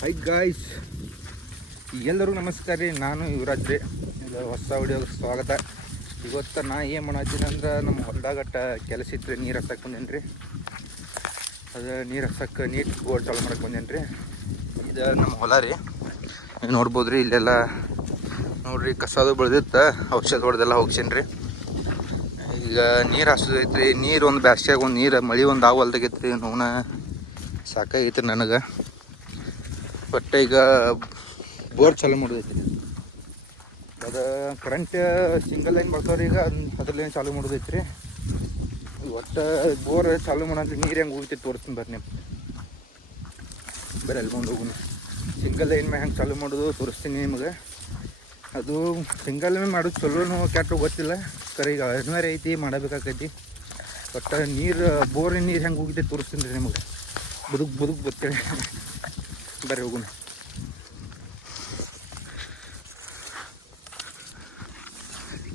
High guys, ಎಲ್ಲರೂ ನಮಸ್ಕಾರ ರೀ. ನಾನು ಯುವರಾಜ್ ರೀ. ಇದು ಹೊಸ ವಿಡಿಯೋಗೆ ಸ್ವಾಗತ. ಇವತ್ತು ನಾ ಏನು ಮಾಡತ್ತೀನಿ ಅಂದ್ರೆ ನಮ್ಮ ಹೊಲದಾಗಟ್ಟ ಕೆಲಸ ಇತ್ತು ರೀ. ನೀರು ಹಸಕ್ಕೆ ಬಂದೇನಿ ರೀ. ಅದು ನೀರು ಹಸಕ್ಕೆ ನೀರು ಬೋರ್ ಚಾಲು ಮಾಡಕ್ಕೆ ಬಂದೇನಿ ರೀ. ಇದು ನಮ್ಮ ಹೊಲ ರೀ. ನೀವು ನೋಡ್ಬೋದು ರೀ. ಇಲ್ಲೆಲ್ಲ ನೋಡ್ರಿ ಕಸದು ಬೆಳೆದಿತ್ತು, ಔಷಧ ಹೊಡೆದೆಲ್ಲ ಹೋಗ್ಸೇನಿ ರೀ. ಈಗ ನೀರು ಹಸೋದೈತೆ ರೀ. ನೀರು ಒಂದು ಬ್ಯಾಸ್ಗ್ಯಾಗ ಒಂದು ನೀರು ಮಳೆ ಒಂದು ಆವಲ್ದಾಗೈತೆ ರೀ. ನೋನ ಸಾಕಾಗೈತೆ ರೀ ನನಗೆ. ಬಟ್ ಈಗ ಬೋರ್ ಚಾಲು ಮಾಡೋದೈತಿ. ಅದು ಕರೆಂಟ್ ಸಿಂಗಲ್ ಲೈನ್ ಬರ್ತಾವ್ರಿ. ಈಗ ಅದ್ರಲ್ಲೇನು ಚಾಲು ಮಾಡೋದೈತಿ ರೀ. ಒಟ್ಟು ಬೋರ್ ಚಾಲು ಮಾಡೋದು ನೀರು ಹೆಂಗೆ ಹೋಗ್ತೈತಿ ತೋರಿಸ್ತೀನಿ ಬರ್ರಿ. ನೀವು ಬರೀ ಅಲ್ಲಿ ಬಂದು ಹೋಗೋಣ. ಸಿಂಗಲ್ ಲೈನ್ ಮ್ಯಾಗ ಹೆಂಗೆ ಚಾಲು ಮಾಡೋದು ತೋರಿಸ್ತೀನಿ ನಿಮಗೆ. ಅದು ಸಿಂಗಲ್ ಲೈನ್ ಮಾಡೋದು ಚಲೋನೋ ಕೆಟ್ಟು ಗೊತ್ತಿಲ್ಲ. ಕರೆ ಈಗ ಅನಿವಾರ್ಯ ಐತಿ, ಮಾಡಬೇಕಾಕೈತಿ. ಒಟ್ಟು ನೀರು ಬೋರಿನ ನೀರು ಹೆಂಗೆ ಹೋಗಿದ್ದೆ ತೋರಿಸ್ತೀನಿ ರೀ ನಿಮಗೆ. ಬದುಕು ಗೊತ್ತೇಳಿ ಬರ್ರಿ ಹೋಗೋಣ.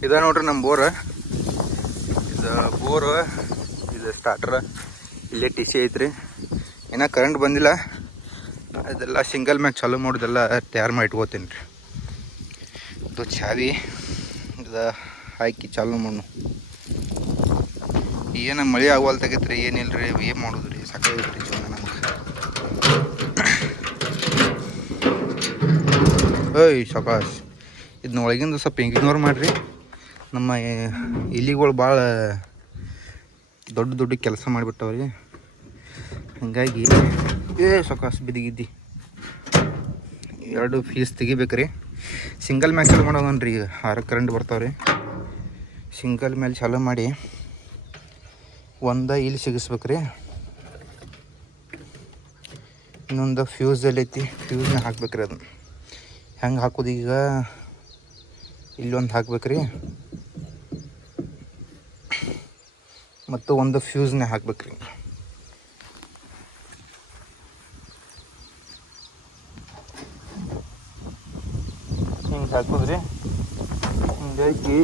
ಇದ ನೋಡ್ರಿ ನಮ್ಮ ಬೋರ್. ಇದು ಸ್ಟಾರ್ಟರ್. ಇಲ್ಲೇ ಟಿ ಸಿ ಐತ್ರಿ. ಇನ್ನೂ ಕರೆಂಟ್ ಬಂದಿಲ್ಲ. ಅದೆಲ್ಲ ಸಿಂಗಲ್ ಮ್ಯಾಚ್ ಚಾಲು ಮಾಡೋದೆಲ್ಲ ತಯಾರು ಮಾಡಿ ಇಟ್ಕೋತೀನಿ ರೀ. ಇದು ಚಾವಿ ಇದು ಹಾಕಿ ಚಾಲು ಮಾಡೋಣ. ಏನು ಮಳೆ ಆಗೋಲ್ತಾಗೈತ್ರಿ, ಏನಿಲ್ಲ ರೀ. ಏನು ಮಾಡೋದು ರೀ, ಸಾಕಾಗೈತೆ ರೀ ಜೀವನ ನಮಗೆ. ಓಯ್ ಸಕಾಶ್, ಇದನ್ನ ಒಳಗಿಂದ ಸ್ವಲ್ಪ ಇಗ್ನೋರ್ ಮಾಡಿರಿ. ನಮ್ಮ ಇಲಿಗಳು ಭಾಳ ದೊಡ್ಡ ಕೆಲಸ ಮಾಡಿಬಿಟ್ಟವ್ರಿ. ಹಾಗಾಗಿ ಸಕಾಶ್ ಬಿದ್ದಿಗಿದ್ದಿ 2 ಫೀಸ್ ತೆಗಿಬೇಕ್ರಿ. ಸಿಂಗಲ್ ಮ್ಯಾಚ್ ಚಾಲು ಮಾಡೋದನ್ರಿ. 6 ಕರೆಂಟ್ ಬರ್ತಾವ್ರಿ. ಸಿಂಗಲ್ ಮೇಲೆ ಚಾಲು ಮಾಡಿ ಒಂದು ಇಲ್ಲಿ ಸಿಗಿಸ್ಬೇಕ್ರಿ. ಇನ್ನೊಂದು ಫ್ಯೂಸ್ ಎಲ್ಲೈತಿ, ಫ್ಯೂಸ್ನ ಹಾಕ್ಬೇಕ್ರಿ. ಅದನ್ನ ಹೆಂಗೆ ಹಾಕೋದು, ಈಗ ಇಲ್ಲೊಂದು ಹಾಕ್ಬೇಕ್ರಿ ಮತ್ತು ಒಂದು ಫ್ಯೂಸ್ನ ಹಾಕ್ಬೇಕ್ರಿ. ಹಿಂಗೆ ಹಾಕೋದ್ರಿ. ಹಿಂಗಾಗಿ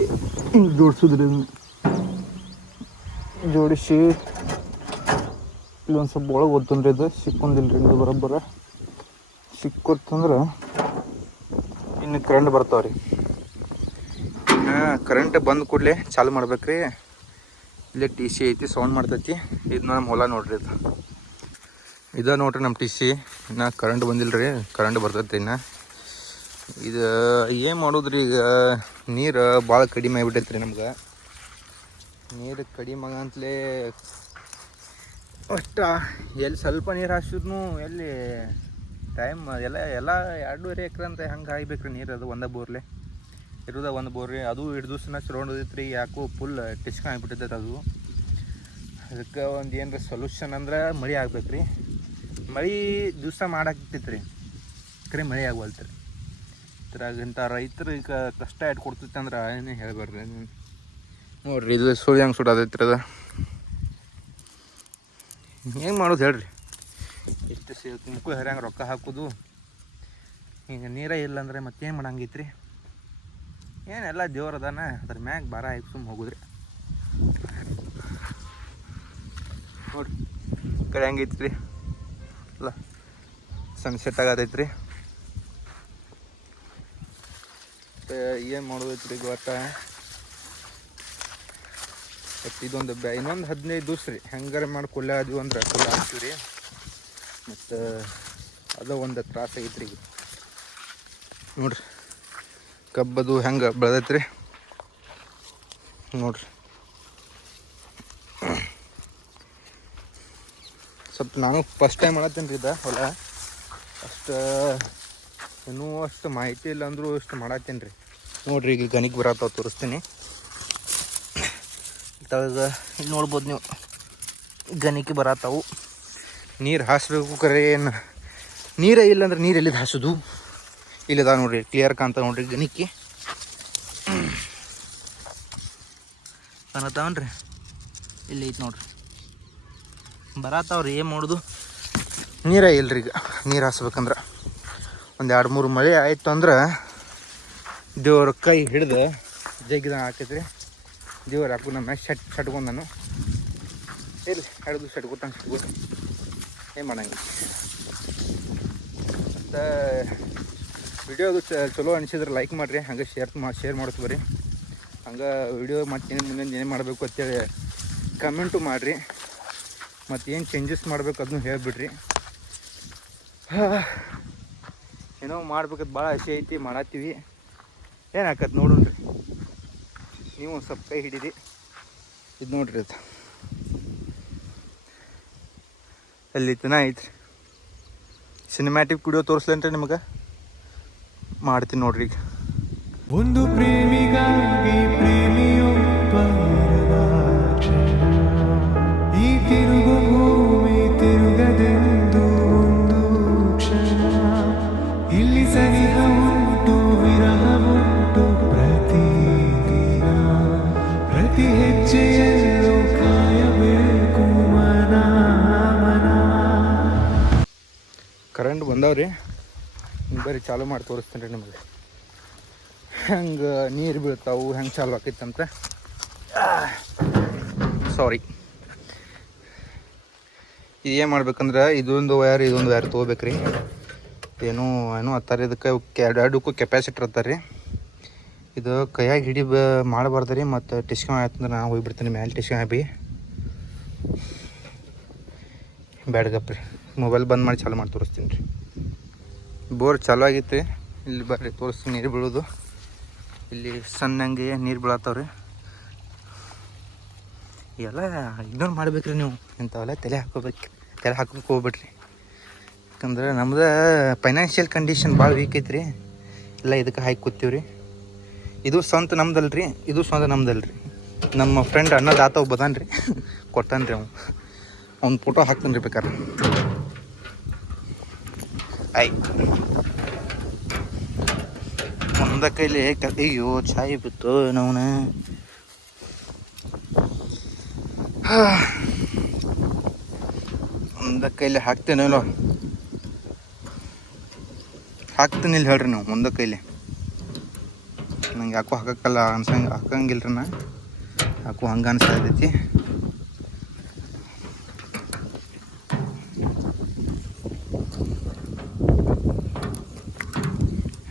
ಹಿಂಗೆ ಜೋಡಿಸೋದ್ರಿ. ಅದನ್ನ ಜೋಡಿಸಿ ಇಲ್ಲೊಂದು ಸ್ವಲ್ಪ ಒಳಗೆ ಓದ್ತಂದ್ರಿ. ಇದು ಸಿಕ್ಕೊಂದಿಲ್ರಿ. ಇದು ಬರೋಬ್ಬರ ಸಿಕ್ಕೊತ್ತಂದ್ರೆ ಇನ್ನು ಕರೆಂಟ್ ಬರ್ತಾವ್ರಿ. ಕರೆಂಟ್ ಬಂದ ಕೂಡಲೇ ಚಾಲು ಮಾಡ್ಬೇಕ್ರಿ. ಇಲ್ಲೇ ಟಿ ಸಿ ಐತಿ, ಸೌಂಡ್ ಮಾಡ್ತೈತಿ. ಇದು ನಮ್ಮ ಹೊಲ ನೋಡ್ರಿ. ಇದು ನೋಡ್ರಿ ನಮ್ಮ ಟಿ ಸಿ. ಇನ್ನು ಕರೆಂಟ್ ಬಂದಿಲ್ಲ ರೀ. ಕರೆಂಟ್ ಬರ್ತೈತಿ ಇನ್ನು. ಇದು ಏನು ಮಾಡೋದ್ರಿ, ಈಗ ನೀರು ಭಾಳ ಕಡಿಮೆ ಆಗಿಬಿಟ್ಟೈತೆ ರೀ ನಮ್ಗೆ. ನೀರು ಕಡಿಮೆ ಅಂತಲೇ ಅಷ್ಟ ಎಲ್ಲಿ ಸ್ವಲ್ಪ ನೀರು ಹಾಸಿದ್ನು ಎಲ್ಲಿ ಟೈಮ್ ಎಲ್ಲ 2.5 ಎಕರೆ ಅಂತ ಹಂಗೆ ಆಗ್ಬೇಕ್ರಿ ನೀರು. ಅದು ಒಂದೇ ಬೋರ್ಲೆ ಇರೋದ ಒಂದು ಬೋರ್ ರೀ. ಅದು 2 ದಿವ್ಸನ ಚಲೋದೈತೆ ರೀ. ಯಾಕೋ ಫುಲ್ ಟಿಸ್ಕ ಆಗಿಬಿಟ್ಟೈತೆ ಅದು. ಅದಕ್ಕೆ ಒಂದು ಏನರ ಸೊಲ್ಯೂಷನ್ ಅಂದ್ರೆ ಮಳೆ ಆಗ್ಬೇಕು ರೀ. ಮಳೆ ದಿವಸ ಮಾಡಾಕ್ತೈತೆ ರೀ, ಕರೆ ಮಳೆ ಆಗವಲ್ತು ರೀ. ಇದ್ರಾಗಿಂಥ ರೈತರು ಈಗ ಕಷ್ಟ ಇಟ್ಕೊಡ್ತೈತೆ ಅಂದ್ರೆ ಏನೇ ಹೇಳ್ಬಾರ್ದು. ನೋಡಿರಿ, ಇದು ಸುಳ್ಳು ಹೆಂಗೆ ಸುಡೋದೈತ್ರಿ. ಅದು ಹೆಂಗೆ ಮಾಡೋದು ಹೇಳ್ರಿ. ಎಷ್ಟು ಮುಕ್ಕು ಹರಿಯಂಗೆ ರೊಕ್ಕ ಹಾಕೋದು. ಹಿಂಗೆ ನೀರೇ ಇಲ್ಲ ಅಂದರೆ ಮತ್ತೇನು ಮಾಡಂಗೈತ್ರಿ. ಏನೆಲ್ಲ ದೇವ್ರ ಅದಾನ, ಅದ್ರ ಮ್ಯಾಗ ಭಾರ ಹಾಕಿ ಸುಮ್ಮ ಹೋಗುದ್ರಿ. ನೋಡ್ರಿ ಈ ಕಡೆ ಹೆಂಗೈತಿ ರೀ. ಅಲ್ಲ ಸನ್ಸೆಟ್ ಆಗತೈತ್ರಿ. ಏನು ಮಾಡೋದೈತ್ರಿ ಗೊತ್ತ. ಮತ್ತು ಇದೊಂದು ಇನ್ನೊಂದು 15 ದಿವ್ಸ ರೀ ಹೆಂಗಾರ ಮಾಡಿ ಕೊಲ್ಲ ಅದೀವಿ ಅಂದ್ರೆ ಕೊಲ್ಲ ಹಾಕ್ತೀವಿ ರೀ. ಮತ್ತು ಅದು ಒಂದು ತ್ರಾಸ ಆಗೈತ್ರಿ. ಈಗ ನೋಡ್ರಿ ಕಬ್ಬದು ಹೆಂಗೆ ಬೆಳೆದೈತ್ರಿ ನೋಡ್ರಿ. ಸ್ವಲ್ಪ ನಾನು ಫಸ್ಟ್ ಟೈಮ್ ಮಾಡತ್ತೀನಿ ರೀ. ಇದು ಹೊಲ ಇನ್ನೂ ಅಷ್ಟು ಮಾಹಿತಿ ಇಲ್ಲ ಅಂದರೂ ಇಷ್ಟು ಮಾಡತ್ತೀನಿ ರೀ. ನೋಡಿರಿ, ಈಗ ಗಣಿಗೆ ಬರತ್ತಾವ ತೋರಿಸ್ತೀನಿ. ತಳಗ ಇಲ್ಲಿ ನೋಡ್ಬೋದು ನೀವು, ಗಣಿಕೆ ಬರತ್ತಾವು. ನೀರು ಹಾಸ್ಬೇಕು. ಕರೆ ಏನು ನೀರೇ ಇಲ್ಲಾಂದ್ರೆ ನೀರು ಎಲ್ಲಿದ್ದು ಹಾಸೋದು. ಇಲ್ಲದ ನೋಡ್ರಿ, ಕ್ಲಿಯರ್ ಕಾಣ್ತಾವ ನೋಡ್ರಿ. ಗಣಿಕೆ ಕಾಣತ್ತಾವನ್ರಿ. ಇಲ್ಲಿ ಐತೆ ನೋಡ್ರಿ, ಬರತ್ತಾವ್ರಿ. ಏನು ಮಾಡೋದು, ನೀರೇ ಇಲ್ರಿ. ಈಗ ನೀರು ಹಾಸ್ಬೇಕಂದ್ರೆ ಒಂದು 2-3 ಮಳೆ ಆಯಿತು ಅಂದ್ರೆ ದೇವ್ರ ಕೈ ಹಿಡ್ದು ಜಗ್ಗಿದ ಹಾಕೈತ್ರಿ. ದೇವ್ರು ಹಾಕು ನಮ್ಮ ಶಟ್ಕೊಂಡು ನಾನು ಇಲ್ಲಿ ಹಿಡಿದು ಶಟ್ಕೊಟ್ಟಂಗೆ ಶಟ್ಕೊಟ್ಟು ಏನು ಮಾಡಂಗಿಲ್ಲ. ಮತ್ತು ವಿಡಿಯೋದು ಚಲೋ ಅನಿಸಿದ್ರೆ ಲೈಕ್ ಮಾಡಿರಿ, ಹಂಗೆ ಶೇರ್ ಮಾಡ್ತು ಬರ್ರಿ. ಹಂಗೆ ವಿಡಿಯೋ ಮತ್ತು ಮುಂದೆ ಏನು ಮಾಡಬೇಕು ಅಂತೇಳಿ ಕಮೆಂಟು ಮಾಡಿರಿ. ಮತ್ತು ಏನು ಚೇಂಜಸ್ ಮಾಡ್ಬೇಕು ಅದನ್ನು ಹೇಳಿಬಿಡ್ರಿ. ಏನೋ ಮಾಡ್ಬೇಕಂತ ಭಾಳ ಆಸೆ ಐತಿ, ಮಾಡತ್ತೀವಿ. ಏನಾಕತ್ ನೋಡ್ರಿ, ನೀವು ಒಂದು ಸ್ವಲ್ಪ ಕೈ ಹಿಡೀರಿ. ಇದು ನೋಡ್ರಿ, ಅದು ಅಲ್ಲಿ ತನ ಐತ್ರಿ. ಸಿನಿಮ್ಯಾಟಿಕ್ ವಿಡಿಯೋ ತೋರಿಸ್ಲೇನ್ರಿ ನಿಮಗೆ, ಮಾಡ್ತೀನಿ ನೋಡ್ರಿ. ಈಗ ಒಂದು ಪ್ರೇಮಿಗಾಗಿ ಪ್ರೇಮಿಯೊಬ್ಬ ಈ ತಿರುಗು ಭೂಮಿ ತಿರುಗದೆಂದು ಒಂದು ಕ್ಷಣ ಇಲ್ಲಿ ಸನಿಹ ಉಂಟು ವಿರಹ ಉಂಟು ಪ್ರತಿದಿನ ಪ್ರತಿ ಹೆಜ್ಜೆಯಲ್ಲೂ ಕಾಯಬೇಕು ಮನ ಮನ. ಕರೆಂಟ್ ಬಂದವ್ರಿ, ಬರೀ ಚಾಲು ಮಾಡಿ ತೋರಿಸ್ತೀನಿ ರೀ ನಿಮಗೆ. ಹೆಂಗೆ ನೀರು ಬೀಳ್ತಾವು, ಹೆಂಗೆ ಚಾಲು ಆಕೈತಂತ. ಸಾರಿ. ಏನು ಮಾಡ್ಬೇಕಂದ್ರೆ ಇದೊಂದು ವಯರ್ ತೊಗೋಬೇಕ್ರಿ. ಏನೋ ಹತ್ತಾರೆ ಇದಕ್ಕೆ, ಎರಡಕ್ಕೂ ಕೆಪಾಸಿಟರ್ ಹತ್ತಾರೆ ರೀ. ಇದು ಕೈಯಾಗಿ ಮಾಡಬಾರ್ದು ರೀ. ಮತ್ತು ಟಿಸ್ಕೊಂಡ್ ಆಯ್ತಂದ್ರೆ ನಾನು ಹೋಗ್ಬಿಡ್ತೀನಿ ಮ್ಯಾಲೆ ಟಿಸ್ಕೊಂಡ್ ಬಿ ಬ್ಯಾಡ್ಗಪ್ಪ ರೀ. ಮೊಬೈಲ್ ಬಂದ್ ಮಾಡಿ ಚಾಲು ಮಾಡಿ ತೋರಿಸ್ತೀನಿ ರೀ. ಬೋರ್ ಚಾಲು ಆಗಿತ್ತು ರೀ. ಇಲ್ಲಿ ಬರ್ರಿ ತೋರಿಸ್ತೀನಿ ನೀರು ಬೀಳೋದು. ಇಲ್ಲಿ ಸಣ್ಣಂಗೆ ನೀರು ಬೀಳತ್ತವ್ರಿ. ಎಲ್ಲ ಇಗ್ನೋರ್ ಮಾಡ್ಬೇಕ್ರಿ ನೀವು. ಇಂಥವೆಲ್ಲ ತಲೆ ಹಾಕೋಕೆ ಹೋಗ್ಬಿಡ್ರಿ. ಯಾಕಂದ್ರೆ ನಮ್ದು ಫೈನಾನ್ಷಿಯಲ್ ಕಂಡೀಷನ್ ಭಾಳ ವೀಕ್ ಐತ್ರಿ. ಎಲ್ಲ ಇದಕ್ಕೆ ಹಾಕಿ ಕೂತೀವಿ ರೀ. ಇದು ಸ್ವಂತ ನಮ್ದಲ್ರಿ, ಇದು ಸ್ವಂತ ನಮ್ದಲ್ರಿ. ನಮ್ಮ ಫ್ರೆಂಡ್ ಅನ್ನದಾತ ಬದಾನ ರೀ, ಕೊಟ್ಟಾನ್ರಿ ಅವ್ನ ಫೋಟೋ ಹಾಕ್ತಾನೆ ರೀ ಬೇಕಾರೆ. ಒಂದ ಕೈಲಿ ಅಯ್ಯೋ ಚಾಯ್ ಬಿತ್ತು ನಾವನ. ಒಂದ ಕೈಲಿ ಹಾಕ್ತೇನೋ, ಹಾಕ್ತೀನಿ ಹೇಳ್ರಿ ನೀವು. ಒಂದ ಕೈಲಿ ನಂಗೆ ಯಾಕೋ ಹಾಕಕ್ಕಲ್ಲ ಹಾಕಂಗಿಲ್ರಿ. ನಾ ಯಾಕೋ ಹಂಗೆ ಅನಿಸ್ತೈತಿ.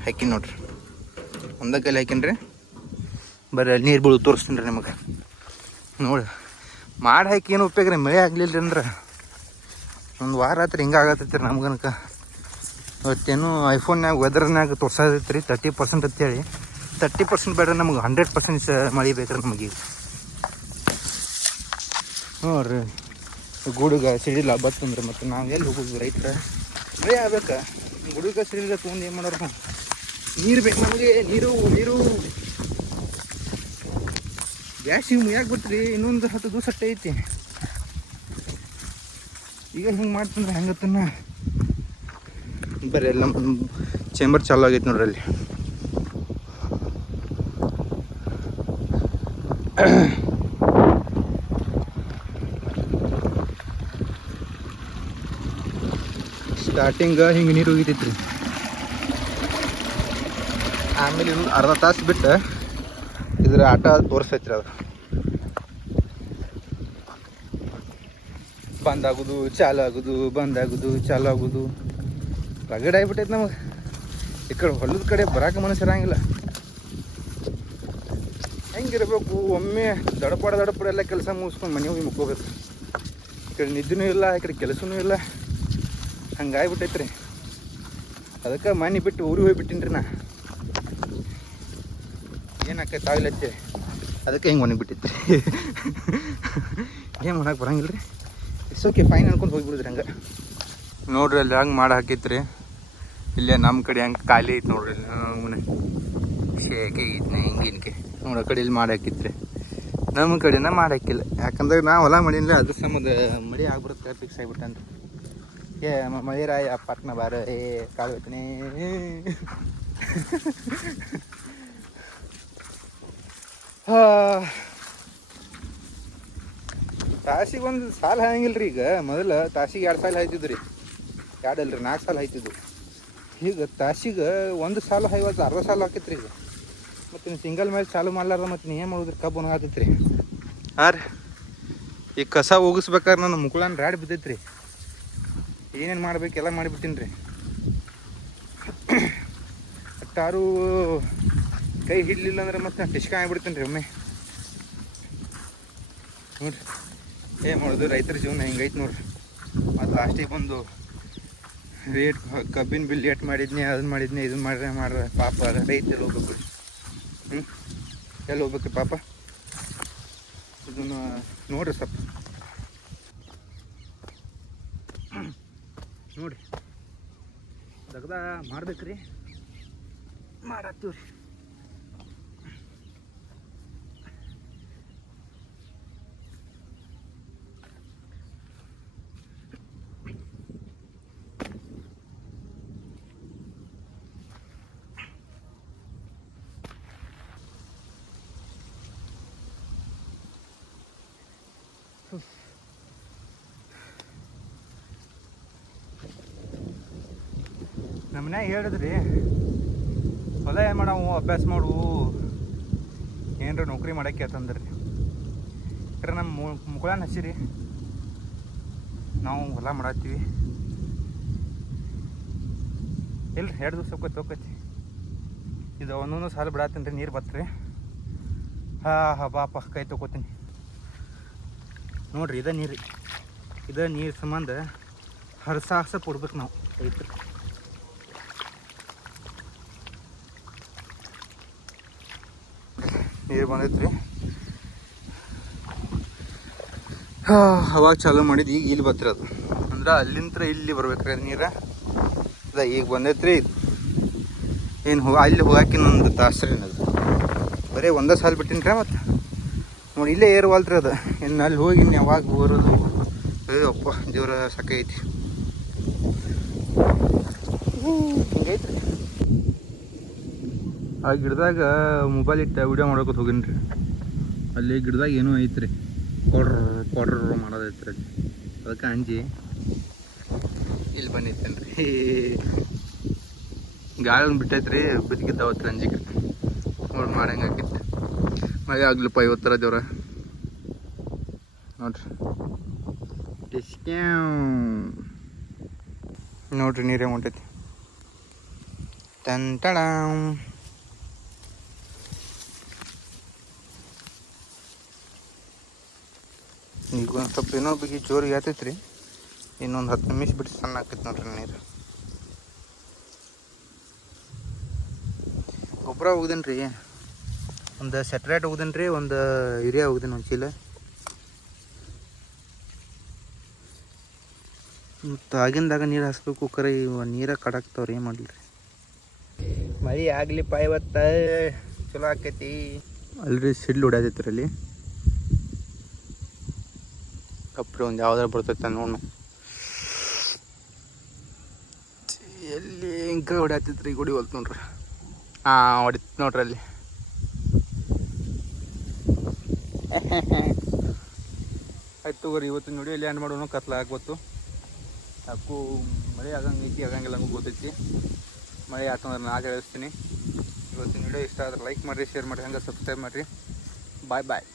ಹಾಕಿ ನೋಡ್ರಿ, ಒಂದ ಕೈಲಿ ಹಾಕಿನ್ರಿ. ಬರ್ರಿ ಅಲ್ಲಿ ನೀರು ಬೀಳೋದು ತೋರಿಸ್ತೀನಿ ರೀ ನಿಮಗೆ. ನೋಡಿ ಮಾಡಿ ಹಾಕಿ ಏನು ಉಪಯೋಗ ರೀ, ಮಳೆ ಆಗಲಿಲ್ಲ ರೀ ಅಂದ್ರೆ ಒಂದು ವಾರ ಆತ್ರಿ ಹಿಂಗೆ ಆಗತ್ತೈತಿ ರೀ ನಮ್ಗನಕ. ಇವತ್ತೇನು ಐಫೋನ್ಯಾಗ ವೆದರ್ನಾಗ ತೋರ್ಸತೈತಿ ರೀ 30% ಅಂತೇಳಿ. 30% ಬೇಡ್ರಿ, ನಮ್ಗೆ 100% ಮಳೆ ಬೇಕ್ರಿ ನಮಗೆ. ನೋಡ್ರಿ ಗುಡುಗ ಸಿಡಿಲ್ಲ ಬತ್ತಂದ್ರೆ ಮತ್ತು ನಾವು ಎಲ್ಲಿ ಹೋಗೋದು ರೈತರ? ಮಳೆ ಆಗ್ಬೇಕಾ? ಗುಡುಗ ಸಿಡಿಲ್ಲ ತೊಗೊಂಡು ಏನು ಮಾಡೋರು? ನೀರು ಬೇಕು ನಮಗೆ, ನೀರು ನೀರು. ಗ್ಯಾಸ್ ಇವು ಮುಗಿಯಾಕೆ ಬಿಟ್ರಿ, ಇನ್ನೊಂದು 10 ದಿವಸ ಅಟ್ಟೆ ಐತಿ. ಈಗ ಹಿಂಗೆ ಮಾಡ್ತಂದ್ರೆ ಹೆಂಗತ್ತನ್ನ. ಬರೀ ಎಲ್ಲ ಚೇಂಬರ್ ಚಾಲು ಆಗೈತೆ ನೋಡ್ರಿ ಅಲ್ಲಿ. ಸ್ಟಾರ್ಟಿಂಗ್ ಹಿಂಗೆ ನೀರು ಹೋಗಿತೈತ್ರಿ. ಆಮೇಲೆ ಇದು ಅರ್ಧ ತಾಸು ಬಿಟ್ಟು ಇದ್ರ ಆಟ ತೋರಿಸ್ತೈತ್ರಿ. ಅದು ಬಂದಾಗೋದು ಚಾಲು ಆಗೋದು, ಬಂದಾಗೋದು ಚಾಲು ಆಗೋದು. ರಗಡ್ ಆಗಿಬಿಟ್ಟೈತೆ ನಮಗೆ. ಈ ಕಡೆ ಹೊಲದ ಕಡೆ ಬರಾಕ ಮನಸ್ಸು ಇರಂಗಿಲ್ಲ. ಹೆಂಗಿರ್ಬೇಕು, ಒಮ್ಮೆ ದಡಪಡ ಎಲ್ಲ ಕೆಲಸ ಮುಗಿಸ್ಕೊಂಡು ಮನೆ ಹೋಗಿ ಮುಕ್ಕೋಬೇಕು. ಈ ಕಡೆ ನಿದ್ದೆನೂ ಇಲ್ಲ, ಈ ಕಡೆ ಕೆಲಸನೂ ಇಲ್ಲ. ಹಂಗಾಗ್ಬಿಟ್ಟೈತೆ ರೀ. ಅದಕ್ಕೆ ಮನೆ ಬಿಟ್ಟು ಊರಿಗೆ ಹೋಗಿಬಿಟ್ಟಿನಿ ರೀ. ನಾ ಏನಾಕೈತೆ ಆಗ್ಲತ್ತೆ, ಅದಕ್ಕೆ ಹಿಂಗೆ ಒಣಗಿಬಿಟ್ಟಿತ್ತು ರೀ. ಏನು ಮಾಡಕ್ಕೆ ಬರಂಗಿಲ್ಲ ರೀ. ಇಟ್ಸ್ ಓಕೆ, ಫೈನ್ ಅನ್ಕೊಂಡು ಹೋಗಿಬಿಡಿದ್ರಿ. ಹಂಗೆ ನೋಡ್ರಿ ಅಲ್ಲಿ ಹಂಗೆ ಮಾಡಿ ಹಾಕೈತ್ರಿ. ಇಲ್ಲೇ ನಮ್ಮ ಕಡೆ ಹಂಗೆ ಖಾಲಿ ಐತೆ ನೋಡ್ರಿ. ಮನೆ ಶೇಕೆ ಐತೆ ಹಿಂಗಿನ್ಕೆ ನೋಡಿ. ಆ ಕಡೆ ಇಲ್ಲಿ ಮಾಡಿ ಹಾಕಿತ್ರಿ. ನಮ್ಮ ಕಡೆನ ಮಾಡಿ ಹಾಕಿಲ್ಲ, ಯಾಕಂದ್ರೆ ನಾ ಹೊಲ ಮಾಡಿಲ್ಲ. ಅದ್ರ ಸಂಬಂಧ ಮಳೆ ಆಗ್ಬಿಡುತ್ತೆ ಫಿಕ್ಸ್ ಆಗಿಬಿಟ್ಟಂತ. ಏ ಮಳಿರಾಯ ಪಟ್ನ ಬಾರ ಏ ಕಾಳು ಹೋಯ್ತೀನಿ. ತಾಸಿಗೆ ಒಂದು ಸಾಲ ಹಾಯಂಗಿಲ್ಲ ರೀ. ಈಗ ಮೊದಲು ತಾಸಿಗೆ 2 ಸಾಲ ಹಾಯ್ತಿದ್ರಿ, 2 ಅಲ್ರಿ 4 ಸಾಲ ಹಾಯ್ತಿದ್ವು. ಈಗ ತಾಸಿಗೆ 1 ಸಾಲ ಹಾಯ್ವತ್ತು, ಅರ್ಧ ಸಾಲ ಹಾಕೈತ್ರಿ ಈಗ. ಮತ್ತು ನೀವು ಸಿಂಗಲ್ ಮೇಲೆ ಚಾಲು ಮಾಡ್ಲಾರ್ದ ಮತ್ತು ನೀವು ಏನು ಮಾಡೋದ್ರಿ? ಕಬ್ಬು ಒಣಗಾತೈತಿ ರೀ. ಹಾಂ ರೀ, ಈಗ ಕಸ ಹೋಗಿಸ್ಬೇಕಾದ್ರೆ ನನ್ನ ಮುಕ್ಳನ್ನ ರಾಡ್ ಬಿದ್ದೈತ್ರಿ. ಏನೇನು ಮಾಡ್ಬೇಕು ಎಲ್ಲ ಮಾಡಿಬಿಟ್ಟಿನಿ ರೀ. ಒಟ್ಟಾರು ಕೈ ಹಿಡಲಿಲ್ಲ ಅಂದ್ರೆ ಮತ್ತೆ ನಾನು ಟಿಶ್ಕ ಆಗಿಬಿಡ್ತೀನಿ ರೀ ಒಮ್ಮೆ. ನೋಡ್ರಿ ಏನು ಮಾಡೋದು, ರೈತರ ಜೀವನ ಹಿಂಗೈತೆ ನೋಡ್ರಿ. ಮತ್ತು ಲಾಸ್ಟಿಗೆ ಬಂದು ರೇಟ್ ಕಬ್ಬಿನ ಬಿಲ್ ಲೇಟ್ ಮಾಡಿದ್ನಿ, ಅದನ್ನ ಮಾಡಿದ್ನಿ, ಇದನ್ನ ಮಾಡ್ರೆ ಪಾಪ ರೈತ ಎಲ್ಲಿ ಹೋಗ್ಬೇಕು ರೀ? ಎಲ್ಲಿ ಹೋಗ್ಬೇಕು ಪಾಪ? ಇದನ್ನು ನೋಡ್ರಿ ಸ್ವಲ್ಪ ನೋಡಿರಿ, ದಗದ ಮಾಡ್ಬೇಕ್ರಿ, ಮಾಡತ್ತೀವ್ರಿ. ನಮ್ಮ ಮನ್ಯಾಗ ಹೇಳಿದ್ರಿ, ಹೊಲ ಏನು ಮಾಡವು, ಅಭ್ಯಾಸ ಮಾಡು, ಏನರ ನೌಕರಿ ಮಾಡಕ್ಕೆ ಅಂತಂದ್ರಿ. ಯಾಕಂದ್ರೆ ನಮ್ಮ ಮುಗುಳನ್ನ ಹಚ್ಚಿರಿ, ನಾವು ಹೊಲ ಮಾಡತ್ತೀವಿ. ಇಲ್ರಿ 2 ದಿವಸ ಹೋಗ್ತೈತಿ. ಇದು ಒಂದೊಂದು ಸಾಲ ಬಿಡತ್ತೀನಿ ರೀ, ನೀರು ಬತ್ರಿ. ಹಾಂ ಬಾಪ ಕೈ ತೊಗೋತೀನಿ ನೋಡ್ರಿ. ಇದ ನೀರು ಸಂಬಂಧ ಹರಸಾಹಸ ಕೊಡ್ಬೇಕು ನಾವು ರೈತರು. ನೀರು ಬಂದೈತ್ರಿ, ಅವಾಗ ಚಾಲೂ ಮಾಡಿದ್ದು. ಈಗ ಇಲ್ಲಿ ಬತ್ರಿ ಅದು, ಅಂದ್ರೆ ಅಲ್ಲಿಂದ ಇಲ್ಲಿ ಬರ್ಬೇಕ್ರಿ ಅದು ನೀರು. ಅದ ಈಗ ಬಂದೈತ್ರಿ. ಏನು ಅಲ್ಲಿ ಹೋಗಾಕಿ ನಂದು ತಾಸ್ರಿ ಅದು ಬರೀ ಒಂದೇ ಸಾಲ ಬಿಟ್ಟಿನಿ ರೀ. ಮತ್ತು ನೋಡಿ ಇಲ್ಲೇ ಏರ್ವಾಲ್ತ್ರಿ ಅದು. ಇನ್ನು ಅಲ್ಲಿ ಹೋಗಿ ಇನ್ನು ಯಾವಾಗ ಬರೋದು? ಅಪ್ಪ ದೇವ್ರ ಸಾಕೈತಿ. ಹಿಂಗೈತ್ರಿ. ಆ ಗಿಡದಾಗ ಮೊಬೈಲ್ ಇಟ್ಟು ವಿಡಿಯೋ ಮಾಡ್ಕೊತ ಹೋಗಿನಿ ರೀ. ಅಲ್ಲಿ ಗಿಡದಾಗ ಏನೂ ಐತ್ರಿ, ಕ್ವಾರ್ಟರ್ ಮಾಡೋದೈತ್ರಿ ಅಲ್ಲಿ. ಅದಕ್ಕೆ ಅಂಜಿ ಇಲ್ಲಿ ಬಂದಿತ್ತೇನೆ ರೀ. ಗಾಳಿ ಒಂದು ಬಿಟ್ಟೈತ್ರಿ, ಬಿದ್ದಿದ್ದಾವತ್ರಿ ಅಂಜಿಗೆ. ನೋಡಿ ಮಾಡಂಗೆ ಹಾಕಿತ್ತು. ಮಳೆ ಆಗ್ಲಪ್ಪ ಇವತ್ತರ ದೇವ್ರ ನೋಡ್ರಿ. ನೋಡ್ರಿ ನೀರೇ ಹೊಂಟೈತಿ. ಟಂಟಣ ಈಗ ಒಂದು ಸ್ವಲ್ಪ ಏನೋ ಬಗ್ಗೆ ಜೋರಿಗೆ ಆತೈತ್ರಿ. ಇನ್ನೊಂದು 10 ನಿಮಿಷ ಬಿಟ್ಟು ಸಣ್ಣ ಆಕೈತಿ ನೋಡ್ರಿ ನೀರು. ಗೊಬ್ಬರ ಹೋಗ್ದೇನು ರೀ, ಒಂದು ಸೆಟ್ರೇಟ್ ಹೋಗ್ದೇನು ರೀ, ಒಂದು ಯೂರಿಯಾ ಹೋಗ್ದೇನು ಒಂದು ಚೀಲ. ಮತ್ತು ಆಗಿಂದಾಗ ನೀರು ಹಾಸ್ಬೇಕು, ಕರೆ ನೀರ ಕಡಾಕ್ತಾವ್ರಿ, ಏನು ಮಾಡಲಿ ರೀ. ಮಳೆ ಆಗ್ಲಿಪ್ಪ ಇವತ್ತು, ಚಲೋ ಆಕೈತಿ. ಅಲ್ರಿ ಸಿಡ್ಲು ಹೊಡ್ಯಾತೈತ್ರಿ ಅಲ್ಲಿ. ಕಪ್ರಿ ಒಂದು ಯಾವ್ದಾರು ಬರ್ತೈತೆ ನೋಡು. ಎಲ್ಲಿ ಹಿಂಗೆ ಹೊಡ್ಯಾತೈತ್ರಿ, ಗುಡಿ ಹೊಲ್ತು ನೋಡ್ರಿ. ಹಾಂ ಹೊಡಿತು ನೋಡ್ರಿ ಅಲ್ಲಿ. ಆಯ್ತು ತಗೋರಿ, ಇವತ್ತು ನೋಡಿ ಎಲ್ಲಿ ಎಂಡ್ ಮಾಡೋಣ. ಕತ್ಲ ಆಗ್ಬೋದು, ಸಾಕು ಮಳೆ ಆಗಂಗೈತಿ, ಆಗಂಗಿಲ್ಲ ನಮಗೆ ಗೊತ್ತೈತಿ. ಮಳೆ ಆತಂದ್ರೆ ನಾನು ಹೇಳ್ತೀನಿ. ಇವತ್ತಿನ ವಿಡಿಯೋ ಇಷ್ಟ ಆದ್ರೆ ಲೈಕ್ ಮಾಡಿರಿ, ಶೇರ್ ಮಾಡಿರಿ, ಹಂಗೆ ಸಬ್ಸ್ಕ್ರೈಬ್ ಮಾಡಿರಿ. ಬಾಯ್ ಬಾಯ್.